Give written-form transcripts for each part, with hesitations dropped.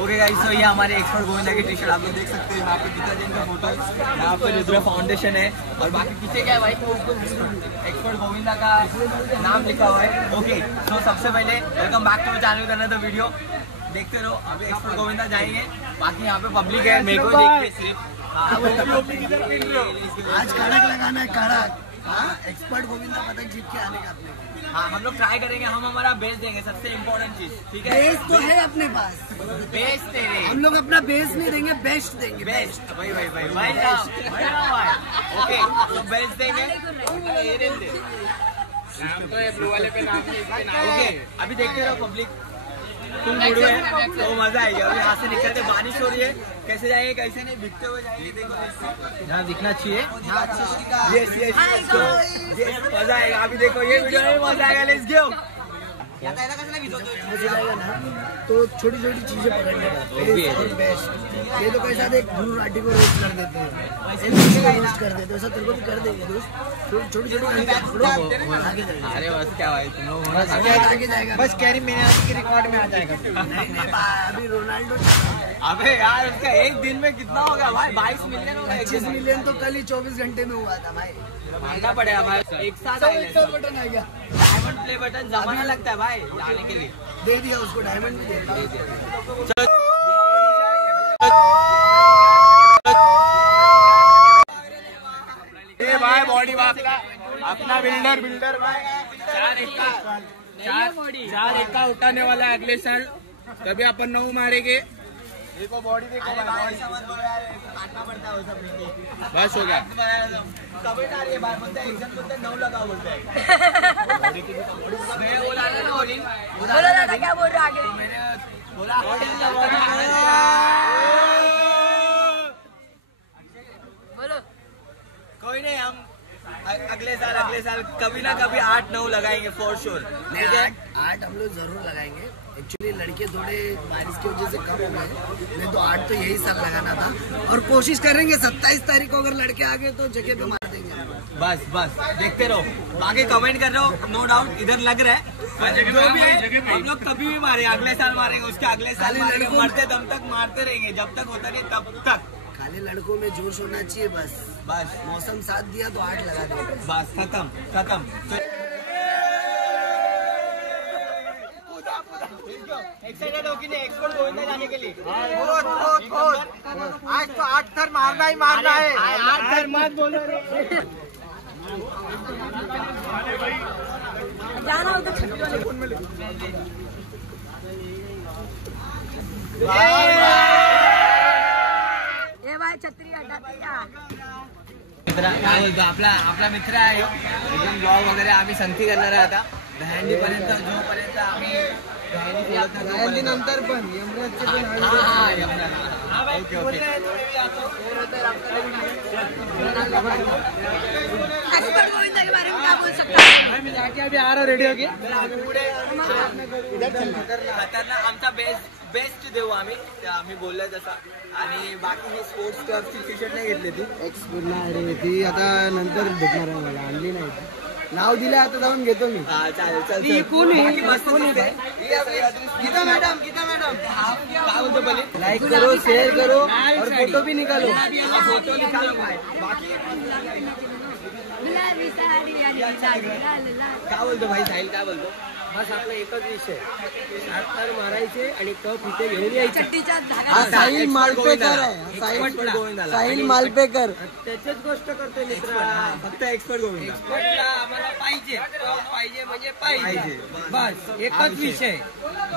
Okay guys, तो ये हमारे एक्सपर्ट गोविंदा की टी शर्ट आप लोग देख सकते हैं। यहाँ पे गीता जैन का फोटो है, यहाँ पे रुद्र फाउंडेशन है और बाकी पीछे क्या है भाई, एक्सपर्ट गोविंदा का नाम लिखा हुआ है। ओके, तो सबसे पहले वेलकम बैक टू चैनल करना था वीडियो देखते रहो। अभी एक्सपर्ट गोविंदा जाएंगे, बाकी यहाँ पे पब्लिक है, मेरे को देख के सिर्फ आज कड़क लगाना है, कड़क। हाँ, एक्सपर्ट गोविंदा पतंग जीत के आने का अपने। हाँ, हम लोग ट्राई करेंगे, हम हमारा बेस देंगे, सबसे इम्पोर्टेंट चीज, ठीक है? बेस तो है अपने पास, बेस दे रहे, हम लोग अपना बेस नहीं देंगे, बेस्ट देंगे। बेस्ट भाई भाई भाई भाई भाई। ओके, तो बेस्ट देंगे। ओके, अभी देखते रहो पब्लिक तुम मुड़े हैं तो मजा आएगा। अभी यहाँ से निकलते, बारिश हो रही है, कैसे जाएंगे कैसे नहीं, दिखते हुए जाएंगे। देखो यहाँ दिखना चाहिए, यस यस, मजा आएगा। अभी देखो ये वीडियो में मजा आएगा। Let's go. तो छोटी छोटी चीजें पकड़ने का बेस्ट। ये तो कैसा देख, गुरु राठी को रोस्ट कर देते हैं, रोस्ट कर देते हैं, ऐसा तेरे को भी कर देंगे दोस्त। छोटी छोटी आगे जाएगा। अरे बस क्या भाई, तुम लोग आगे जाएगा, बस कैरी मिनाटी के रिकॉर्ड में आ जाएगा। अभी रोनाल्डो, अबे यार उसका एक दिन में कितना हो गया भाई, 22 मिलियन हो गया। 25 मिलियन तो कल ही 24 घंटे में हुआ था भाई। मानना पड़ेगा भाई, एक साथ बटन आ गया, डायमंड प्ले बटन जमाना लगता है भाई जाने के लिए। दे दिया उसको, डायमंड भी दे दिया। ये भाई बॉडी अपना बिल्डर भाई 4 एक्का उठाने वाला है अगले साल। कभी अपन 9 मारेंगे। देखो बॉडी देखो भाई, काटना पड़ता है वो सब नहीं। बस हो गया। कमेंट आ रही है बार, बोलते हैं एग्जाम बोलते हैं 9 लगाओ बोलते हैं। मैं बोला ना ओलिन, बोला ना क्या बोल रहा आगे, मैंने बोला बोलो। कोई नहीं, हम अगले साल कभी ना कभी 8-9 लगाएंगे फॉर श्योर। नहीं, 8 हम लोग जरूर लगाएंगे। एक्चुअली लड़के थोड़े बारिश की वजह से कम हो गए, नहीं तो 8 तो यही साल लगाना था। और कोशिश करेंगे 27 तारीख को अगर लड़के आ गए तो जगह पे मार देंगे। बस देखते रहो, बाकी कमेंट कर रहे हो, नो डाउट इधर लग रहा है जो भी है। हम लोग कभी भी मारे, अगले साल मारेंगे, उसके अगले साल मारेंगे, मरते दम तक मारते रहेंगे, जब तक होता नहीं तब तक। खाली लड़कों में जोश होना चाहिए बस। मौसम साथ दिया तो 8 लगा देंगे, बस खत्म। एक्साइटेड हो कि नहीं एक्सपर्ट गोविंदा जाने के लिए? आज तो 8 थर मारना ही मारना है। 8 थर मत बोलो जाना हो तो छुट्टी वाले फोन में ये भाई छत्री हटा दिया। आपला मित्र आहे एकदम ब्लॉग वगैरे आम्ही संगती करणार आहे आता दहंडीपर्यंत, जोपर्यंत आम्ही दहंडी नंतर पण एक्सपर्ट गोविंदा के बारे में क्या बोल सकता है? मी जाके अभी आ रहा रेडी हो गया। खतरनाक आमचा बेस्ट देऊ आम्ही बोललोय तसा। आणि बाकी ही स्पोर्ट्स क्लबची टी शर्ट नाही घेतली ती, ती आता नंतर भेटणार आहे मला, आणली नाही, नाव दिलं आता जाऊन घेतो मी। चालेल बाकी मस्त दिसते। गीता मॅडम काय बोलतो पहिले, लाइक करो, शेयर करो और फोटो भी निकालो। फोटो निकालो भाई। बाकी काय बोलतो भाई, साहिल काय बोलतो? बस आपला एकच विषय, 8 थर मारायचे आणि कप इथे घेऊन यायचे। चट्टीच्या साहिल मालपेकर आहे, साहिल मालपेकर त्याचीच गोष्ट करतोय मित्र, फक्त एक्सपर्ट गोविंदा आम्हाला पाहिजे म्हणजे पाहिजे। बस एकच विषय,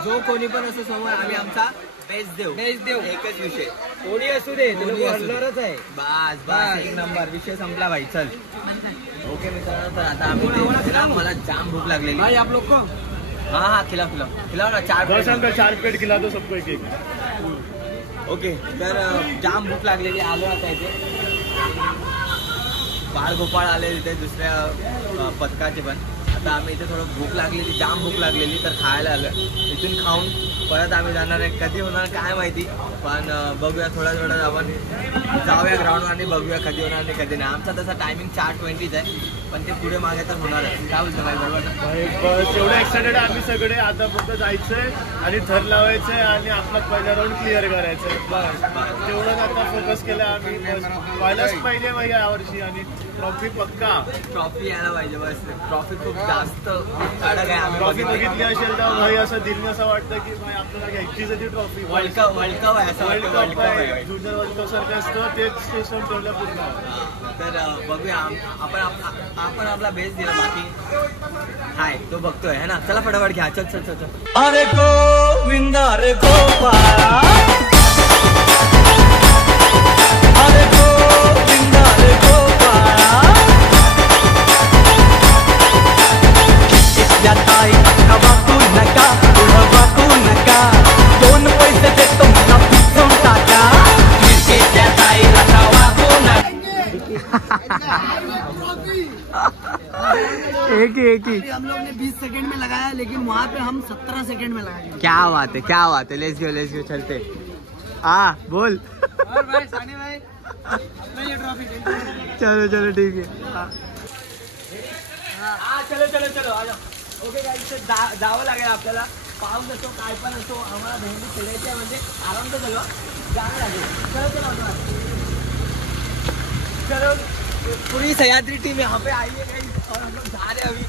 जो कोणी पण असं समोर आम्ही आमचा बेस्ट देऊ एकच विषय, कोणी असू दे हरणारच आहे। बस एक नंबर, विषय संपला भाई। चल ओके मित्रांनो, तर आता आम्ही मला जाम भूक लागलेली भाई। आप लोग को हाँ खिलाओ ना 4 बस अंकल 4 प्लेट खिला दो सबको एक एक. ओके. तर जाम भूक लागलेली, आलो आता इथे. बाळगोपाळ आले इथे दुसऱ्या पथकाचे पण. आता आम्ही इथे थोडं भूक लागलेली, जाम भूक लागलेली, तर खायला आलं. इथून खाऊन परत आम्ही जाणार आहे. कधी होणार काय माहिती, पण बघूया थोड्या थोड्यात आपण जाऊया ग्राउंडवर आणि बघूया कधी होणार आणि कधी नाही. आमचा तसा टायमिंग 4:20 आहे, पण ते पुढे मागे तर होणार आहे. काय बोलतो भाई, बरोबर ना? बस एवढं एक्साइटेड आम्ही सगळे. आता फक्त जायचंय आणि थर लावायचंय आणि आपला पहिला राऊंड क्लिअर करायचंय. बस तेवढंच आता फोकस केलं आम्ही. व्हायलाच पाहिजे भाई यावर्षी. आणि ट्रॉफी पक्का, ट्रॉफी यायला पाहिजे. बस ट्रॉफी खूप जास्त कडक आहे. ट्रॉफी बघितली असेल तर भाई असं दिलने असं वाटतं की भाई आपल्याला घ्यायचीच आहे ती ट्रॉफी. वर्ल्ड कप आहे असं वर्ल्ड वाटतं. कप आहे, ज्युनियर वर्ल्ड कप सारखं असतं तेच सिस्टम ठेवलं पूर्ण. तर बघूया. आपण आपला बेस दिला, बाकी हाय तो बघतोय है ना. चला फटाफट घ्या. चल. अरे गोविंद अरे गोपाळा, अरे गोविंद अरे गोपाळा, इथल्या ताई नका वाकू नका, पुढं वाकू नका, 2 पैसे देतो मला पिसून टाका. इथल्या ताई नका वाकू नका. एक ही हम लोग ने 20 सेकंड में लगाया, लेकिन वहाँ पे हम 17 सेकंड में लगाए. क्या बात है. लेट्स गो चलते. हाँ बोल. और भाई सानी भाई ये ट्रॉफी चलो ठीक है. चलो आ जाओ. ओके गाईस, जावं लागेल आपल्याला. पाऊस असो काय पण असो, आम्हाला मेहंदी खेळायची आहे म्हणजे आराम तर चलो जावं लागेल. चलो पूरी सह्याद्री टीम यहाँ पे आई है गाइस, और हम लोग जा रहे हैं अभी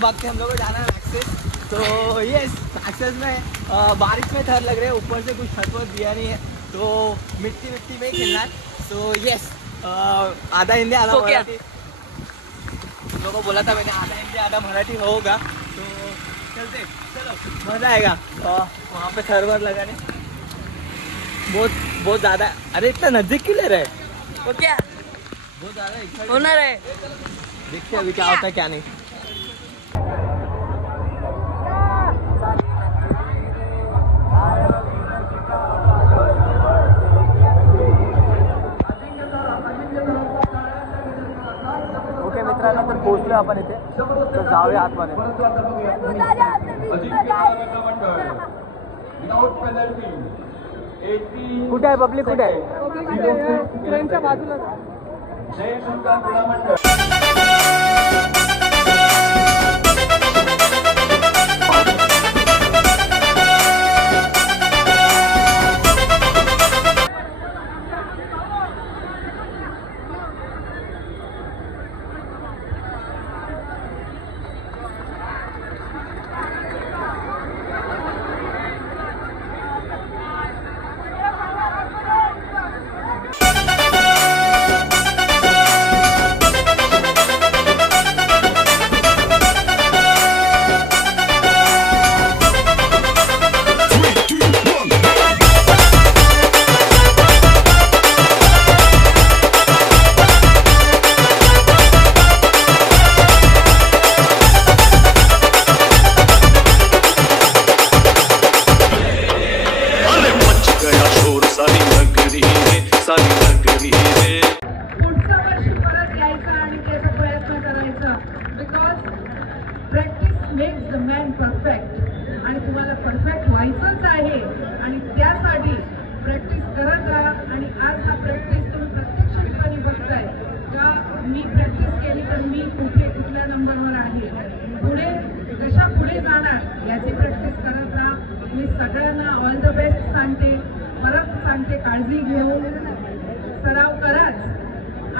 भाग के. हम लोग को जाना है मैक्सेस. तो ये मैक्सेस में बारिश में थर लग रहे हैं, ऊपर से कुछ छत वत दिया नहीं है, तो मिट्टी में ही खेलना है. तो यस, आधा हिंदी आधा मराठी. तुम लोगों को बोला था मैंने, आधा हिंदी आधा मराठी होगा. तो चलते, चलो मजा आएगा. वहाँ पे थर वर लगाने बहुत ज़्यादा. अरे इतना नजदीक क्यों ले रहे? वो क्या बहुत ज़्यादा होनर है. देखते अभी क्या होता है क्या नहीं. ओके मित्रांनो, तर पोहोचलो आपण इथे. तर जाऊया आतमध्ये. कुठे आहे पब्लिक, कुठे आहे? ट्रेनच्या बाजूला. मेक्स द मॅन परफेक्ट आणि तुम्हाला परफेक्ट व्हायचंच आहे आणि त्यासाठी प्रॅक्टिस करत राहा. आणि आज हा प्रॅक्टिस तुम्ही प्रत्यक्ष ठिकाणी बघताय का मी प्रॅक्टिस केली तर मी कुठल्या नंबरवर आहे, पुढे कशा पुढे जाणार याची प्रॅक्टिस करत राहा. मी सगळ्यांना ऑल द बेस्ट सांगते, परत सांगते, काळजी घेऊन सराव कराच.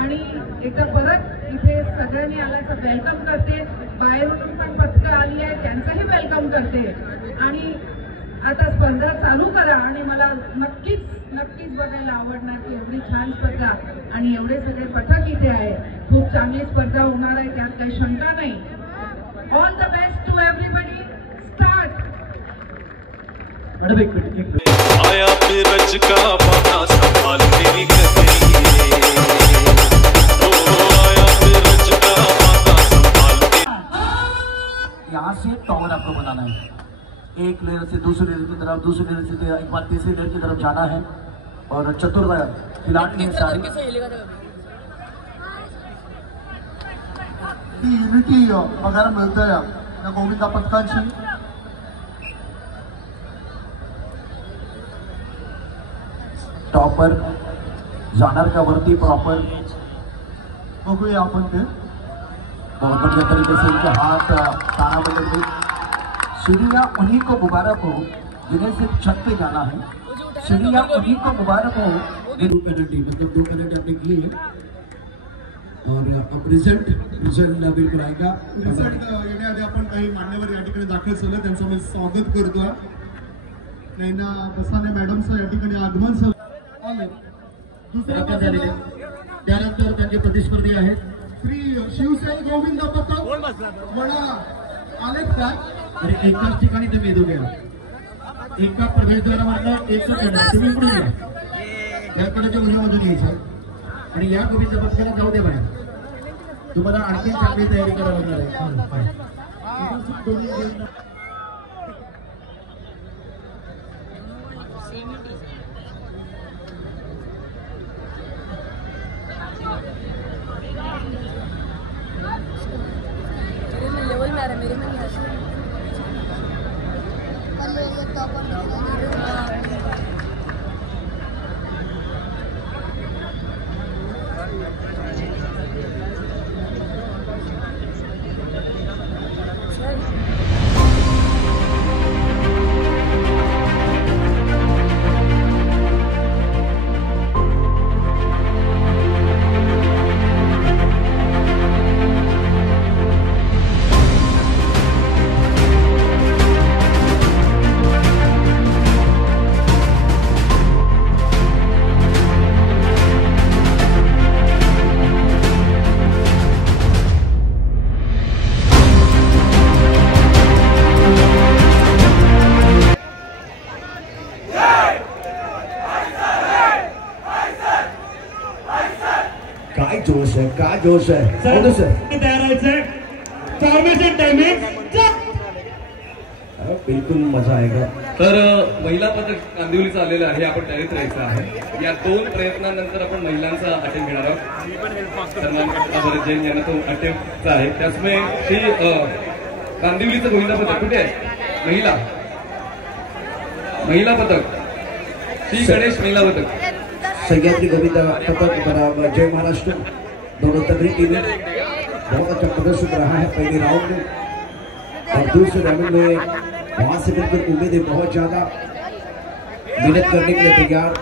आणि एकदा परत इथे सगळ्यांनी आल्याचं वेलकम करते. बाहेरून पण पथकं आली आहे त्यांचंही वेलकम करते. आणि आता स्पर्धा चालू करा आणि मला नक्कीच बघायला आवडणार की एवढी छान स्पर्धा आणि एवढे सगळे पथक इथे आहे. खूप चांगली स्पर्धा होणार आहे, त्यात काही शंका नाही. All the best to everybody. Start. आया फिरज का पाना संभाल मेरी गगरी आया फिरज का पाना संभाल. यहाँ से टॉवर आपको बनाना है. एक लेयर से दूसरी लेयर की तरफ, दूसरी लेयर से एक बार तीसरी लेयर की तरफ जाना है। और चतुर खिलाड़ी हैं सारी। ती युनिटी बघायला मिळतंय या गोविंदा पथकांची। टॉपर जाणार का वरती प्रॉपर, बघूया आपण ते। बहुत बढ़िया तरीके से इनके हाथ ताना बदल। सीढ़ियाँ उन्हीं को मुबारक हो जिन्हें सिर्फ छत पे जाना है, सीढ़ियाँ उन्हीं को मुबारक हो। 2 पेनल्टी मतलब 2 पेनल्टी आपने की है। और अब रिझल्ट बिलकुल आएगा। रिझल्ट येण्याआधी आपण काही मान्यवर या ठिकाणी दाखल झाले, त्यांचं आम्ही स्वागत करतोय। नैना बसाने मॅडमचं या ठिकाणी आगमन झालं। त्यानंतर त्यांचे प्रतिस्पर्धी आहेत श्री शिवसेना गोविंद पथक म्हणा आलेत का? आणि एकाच ठिकाणी तुम्ही येऊ द्या, एका प्रवेशद्वारामधनं एकच येणार, तुम्ही पुढे या, याकडे ते उन्हामधून यायचं आणि या गोविंद पथकाला जाऊ दे बाहेर, तुम्हाला आणखी चांगली तयारी करावी लागणार आहे। लेवल में आ रहा है मेरे में नहीं काय जोश आहे तयार व्हायचंय। फॉर्मेशन टायमिंग बिलकुल मजा आएगा। तर महिला पथक कांदिवलीचं आलेलं आहे, आपण तयारीत राहायचं आहे। या 2 प्रयत्नानंतर आपण महिलांचा अटेम्प्ट घेणार आहोत। सन्मान करता जैन यांना तो अटेम्प्टचा आहे, त्यामुळे ही कांदिवलीचं गोविंदा पथक कुठे आहे? महिला पथक, श्री गणेश महिला पथक, सह्याद्री गोविंदा पथक बराबर जय महाराष्ट्र। दोनों तगड़ी टीमें, बहुत अच्छा प्रदर्शन रहा है पहले राउंड में और दूसरे राउंड में वहां से बिल्कुल उम्मीदें बहुत ज्यादा, मेहनत करने के लिए तैयार,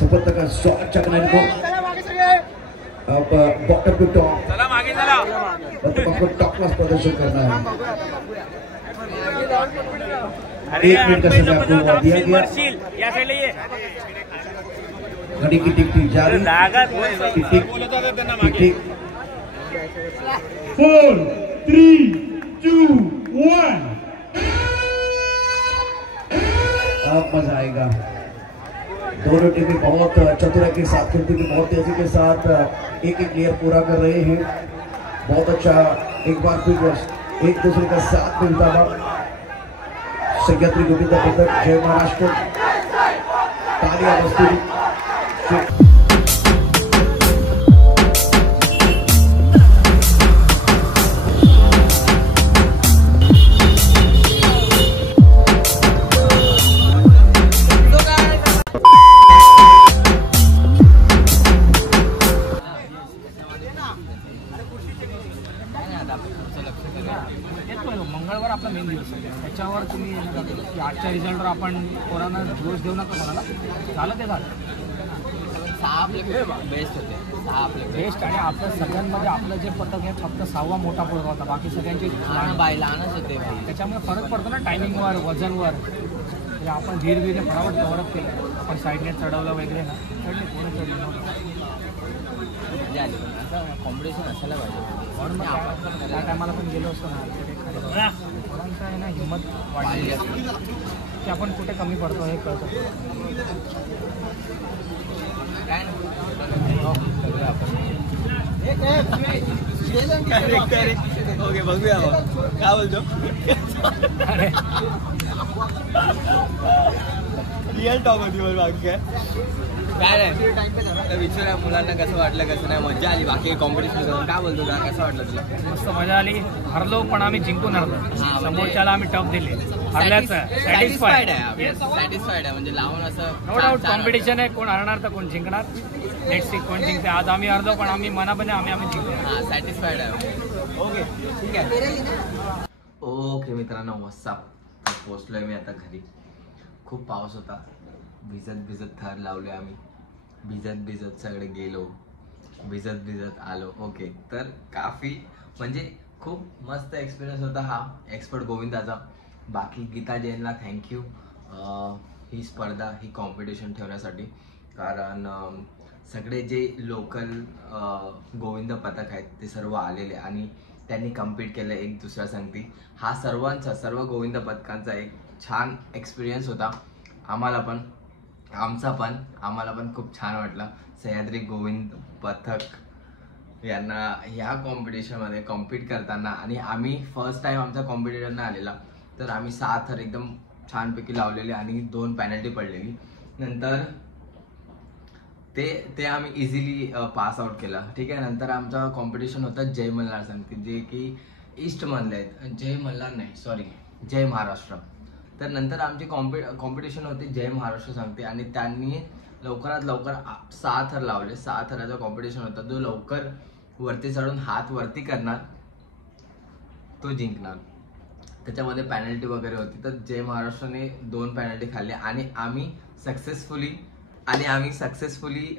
सफलता का स्वाद चखना इनको। अब बॉटम टू टॉप, आपको टॉप क्लास प्रदर्शन करना है। 1 मिनट का समय आपको दिया गया। घड़ी की टिक टिक जारी, टिक टिक 4 3 2 1। अब मजा आएगा। दोनों टीमें बहुत चतुराई के साथ खेलते हुए, बहुत तेजी के साथ एक लेयर पूरा कर रहे हैं। बहुत अच्छा, एक बार फिर एक दूसरे का साथ मिलता हुआ। सह्याद्री गोविंदा पथक जय महाराष्ट्र, तालियां बजती। मंगळवार आपला मेन दिवस आहे, त्याच्यावर तुम्ही की आजच्या रिझल्टवर आपण कोणाला जोश देऊ नका, कोणाला झालं ते झालं। 6 बेस्ट होते, 6 बेस्ट। आणि आपलं सगळ्यांमध्ये आपलं जे पथक आहे फक्त 6वा मोठा पोरगा होता, बाकी सगळ्यांचे लहानच होते भाई। त्याच्यामुळे फरक पडतो ना टायमिंगवर, वजनवर। म्हणजे आपण धीर फटाफट कव्हरअप केलं, आपण साईडने चढवलं वगैरे ना, चढले कोणी चढले कॉम्पिटिशन असायला पाहिजे। म्हणून मग त्या टायमाला पण गेलो असतो ना, मुलांचं आहे ना हिंमत वाढलेली असते की आपण कुठे कमी पडतो हे कळतं। ओके बघूया काय बोलतो। रिअल टॉक होती बोल. बाकी काय नाही तर विचारूया मुलांना कसं वाटलं कसं नाही. मजा आली. बाकी कॉम्पिटिशन करून काय बोलतो का, कसं वाटलं तुला? मस्त मजा आली. हरलो पण आम्ही जिंकून हरलो. समोरच्याला आम्ही टफ दिले. हरल्याचं सॅटिस्फाईड आहे. सॅटिस्फाईड आहे म्हणजे लावून असं नो डाऊट कॉम्पिटिशन आहे. कोण हरणार तर कोण जिंकणार. नेक्स्ट वीक कोण जिंकते. आज आम्ही हरलो पण आम्ही मनापणे आम्ही जिंकलो. सॅटिस्फाईड आहे. ओके ठीक आहे. ओके मित्रांनो व्हॉट्सअप पोचलोय मी आता घरी. खूप पाऊस होता. भिजत थर लावले आम्ही. भिजत सगळे गेलो. भिजत आलो. ओके तर काफी म्हणजे खूप मस्त एक्सपिरियन्स होता हा एक्सपर्ट गोविंदाचा. बाकी गीता जैनला थँक्यू ही स्पर्धा ही कॉम्पिटिशन ठेवण्यासाठी. कारण सगळे जे लोकल गोविंद पथक आहेत ते सर्व आलेले आणि त्यांनी कम्पीट केलं एक दुसऱ्या संगती. हा सर्व गोविंद पथकांचा एक छान एक्सपिरियन्स होता. आम्हाला पण खूप छान वाटलं. सह्याद्री गोविंद पथक यांना ह्या कॉम्पिटिशनमध्ये कॉम्पीट करताना आणि आम्ही फर्स्ट टाइम आमचा कॉम्पिटिटरना आलेला तर आम्ही 6 थर एकदम छानपैकी लावलेले आणि 2 पेनल्टी पडलेली. नंतर ते आम्ही इझिली पास आउट केलं. ठीक आहे. नंतर आमचा कॉम्पिटिशन होता जय मल्हार संगती जे की ईस्टमधले आहेत. जय महाराष्ट्र. तर नंतर आमची कॉम्पिटिशन होती जय महाराष्ट्र सांगते आणि त्यांनी लवकरात लवकर 6 थर लावले. 6 थराचा कॉम्पिटिशन होता. जो लवकर वरती चढून हात वरती करणार तो जिंकणार. त्याच्यामध्ये पेनल्टी वगैरे होती. तर जय महाराष्ट्राने 2 पेनल्टी खाल्ले आणि आम्ही सक्सेसफुली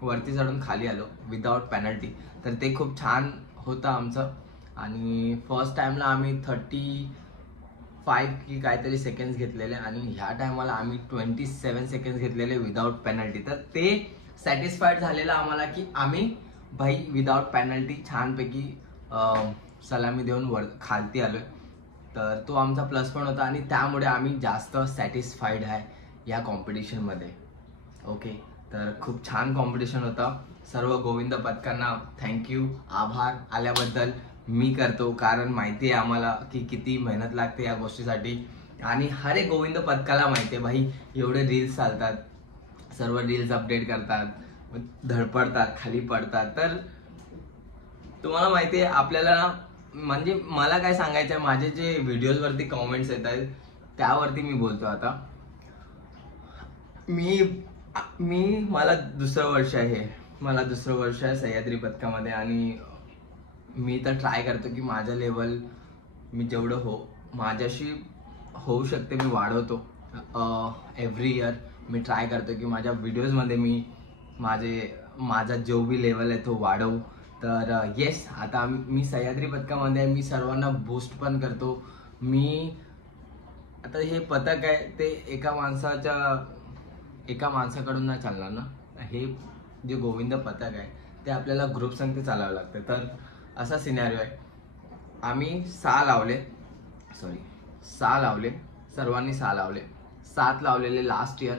वरती चढून खाली आलो विदाउट पेनल्टी. तर ते खूप छान होतं आमचं. आणि फर्स्ट टाइमला आम्ही 35 की काहीतरी सेकंड्स घेतलेले आणि ह्या टायमाला आम्ही 27 सेकंड्स घेतलेले विदाउट पेनल्टी. तर ते सॅटिस्फाईड झालेलं आम्हाला की आम्ही भाई विदाउट पेनल्टी छानपैकी सलामी देऊन खालती आलोय. तर तो आमचा प्लस पॉईंट होता आणि त्यामुळे आम्ही जास्त सॅटिस्फाईड आहे या कॉम्पिटिशनमध्ये. ओके तर खूप छान कॉम्पिटिशन होतं. सर्व गोविंद पथकांना थँक्यू. आभार आल्याबद्दल मी करतो. कारण माहिती आहे आम्हाला की किती मेहनत लागते या गोष्टीसाठी आणि हर एक गोविंद पथकाला माहिती आहे भाई एवढे रील्स चालतात. सर्व रील्स अपडेट करतात. धडपडतात खाली पडतात. तर तुम्हाला माहिती आहे आपल्याला म्हणजे मला काय सांगायचं आहे. माझे जे व्हिडिओजवरती कॉमेंट्स येत आहेत त्यावरती मी बोलतो. आता मला दुसरं वर्ष आहे सह्याद्री पथकामध्ये आणि मी तर ट्राय करतो की माझं लेवल मी जेवढं माझ्याशी होऊ शकते मी वाढवतो. एव्हरी इयर मी ट्राय करतो की माझ्या व्हिडिओजमध्ये मी माझा जो बी लेवल आहे तो वाढवू. तर येस आता मी सह्याद्री पथकामध्ये मी सर्वांना बूस्ट पण करतो. आता हे पथक आहे ते एका माणसाकडून नाही चालणार ना. हे जे गोविंद पथक आहे ते आपल्याला ग्रुप संगती चालावं लागतं. तर असा सिनॅरिओ आहे. आम्ही 6 लावले सर्वांनी 6 लावले. 7 लावलेले लास्ट इयर.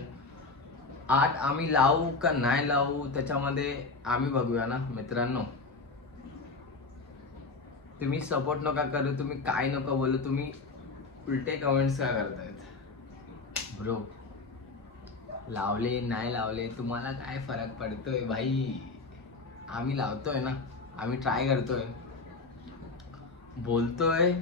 8 आम्ही लावू का नाही लावू त्याच्यामध्ये आम्ही बघूया ना मित्रांनो. तुम्ही सपोर्ट नका करू. तुम्ही काय नका बोलू. तुम्ही उलटे कमेंट्स का करतायत ब्रो. लावले नाही लावले तुम्हाला काय फरक पडतोय भाई. आम्ही लावतोय ना. आम्ही ट्राय करतोय बोलतोय.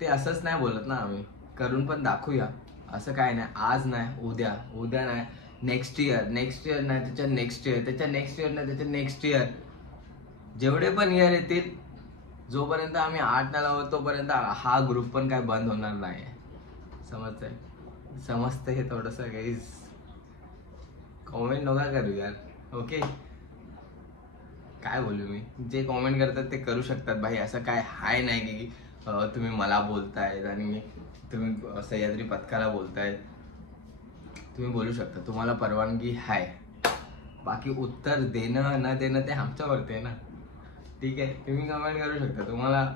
ते असंच नाही बोलत ना. आम्ही करून पण दाखवूया. असं काय नाही. आज नाही उद्या नाही नेक्स्ट इयर नाही त्याच्या नेक्स्ट इयर नाही त्याच्या नेक्स्ट इयर. जेवढे पण इयर येतील जोपर्यंत आम्ही 8 नाही लावत तोपर्यंत हा ग्रुप पण काय बंद होणार नाही. समजतंय हे थोडंसं गाईज. कॉमेंट नका करू यार. ओके काय बोलू मी. जे कॉमेंट करतात ते करू शकतात भाई. असं काय हाय नाही की तुम्ही मला बोलतायत आणि तुम्ही सह्याद्री पथकाला बोलतायत. तुम्ही बोलू शकता. तुम्हाला परवानगी आहे. बाकी उत्तर देणं न देणं ते आमच्यावरती आहे ना. ठीक आहे तुम्ही कमेंट करू शकता. तुम्हाला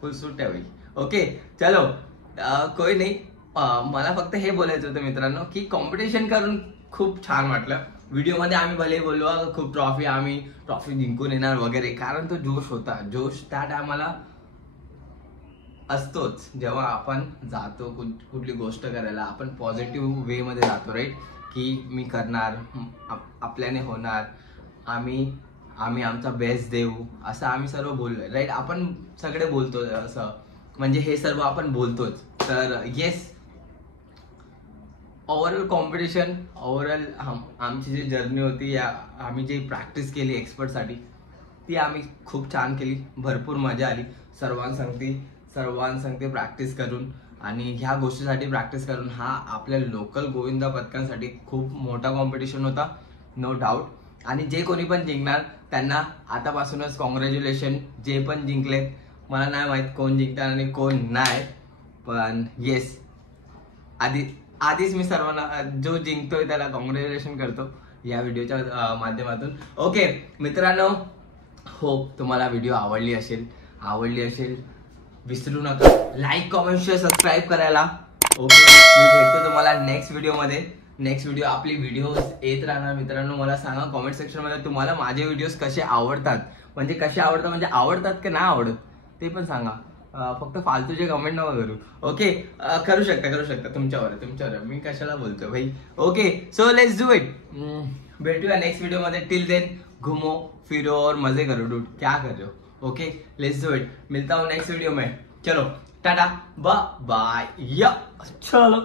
फुल सूट आहे भाई. ओके चलो कोई नाही. मला फक्त हे बोलायचं होतं मित्रांनो की कॉम्पिटिशन करून खूप छान वाटलं. व्हिडिओमध्ये आम्ही भले बोललो खूप आम्ही ट्रॉफी जिंकून येणार वगैरे कारण तो जोश होता. जोश त्या टायमाला असतोच जेव्हा आपण जातो कुठली गोष्ट करायला, आपण पॉझिटिव्ह वे मध्ये जातो राईट, की मी करणार, आपल्याने होणार, आम्ही आमचा बेस्ट देऊ, असं आम्ही सर्व बोललोय राईट. आपण सगळे बोलतो असं, म्हणजे हे सर्व आपण बोलतोच. तर येस, ओव्हरऑल कॉम्पिटिशन, ओव्हरऑल आमची जी जर्नी होती, आम्ही जी प्रॅक्टिस केली एक्सपर्टसाठी ती आम्ही खूप छान केली, भरपूर मजा आली सर्वांसंगती प्रॅक्टिस करून. आणि ह्या गोष्टीसाठी प्रॅक्टिस करून हा आपल्या लोकल गोविंदा पथकांसाठी खूप मोठा कॉम्पिटिशन होता, नो डाऊट. आणि जे कोणी पण जिंकणार त्यांना आतापासूनच कॉंग्रॅच्युलेशन. जे पण जिंकलेत, मला नाही माहीत कोण जिंकणार आणि कोण नाही, पण येस, आधीच मी सर्वांना जो जिंकतोय त्याला कॉंग्रॅच्युलेशन करतो या व्हिडिओच्या माध्यमातून. ओके मित्रांनो, होप तुम्हाला व्हिडिओ आवडली असेल. विसरू नका लाईक, कमेंट, शेअर, सबस्क्राईब करायला. ओके, मी भेटतो तुम्हाला नेक्स्ट व्हिडिओमध्ये. नेक्स्ट व्हिडिओ, आपली व्हिडिओज येत राहणार. मित्रांनो मला सांगा कमेंट सेक्शनमध्ये तुम्हाला माझे व्हिडिओज कसे आवडतात, म्हणजे आवडतात की नाही आवडत ते पण सांगा. फक्त फालतूचे कमेंट नका करू. ओके, करू शकता तुमच्यावर मी कशाला बोलतोय भाई. Okay, so let's do it. भेटूया नेक्स्ट व्हिडिओमध्ये. टिल देन घूमो फिरो और मजे करो डूड, क्या कर रहे हो. Okay, let's do it. मिलता हूँ नेक्स्ट वीडियो में. चलो टाटा बाय बाय, या चलो.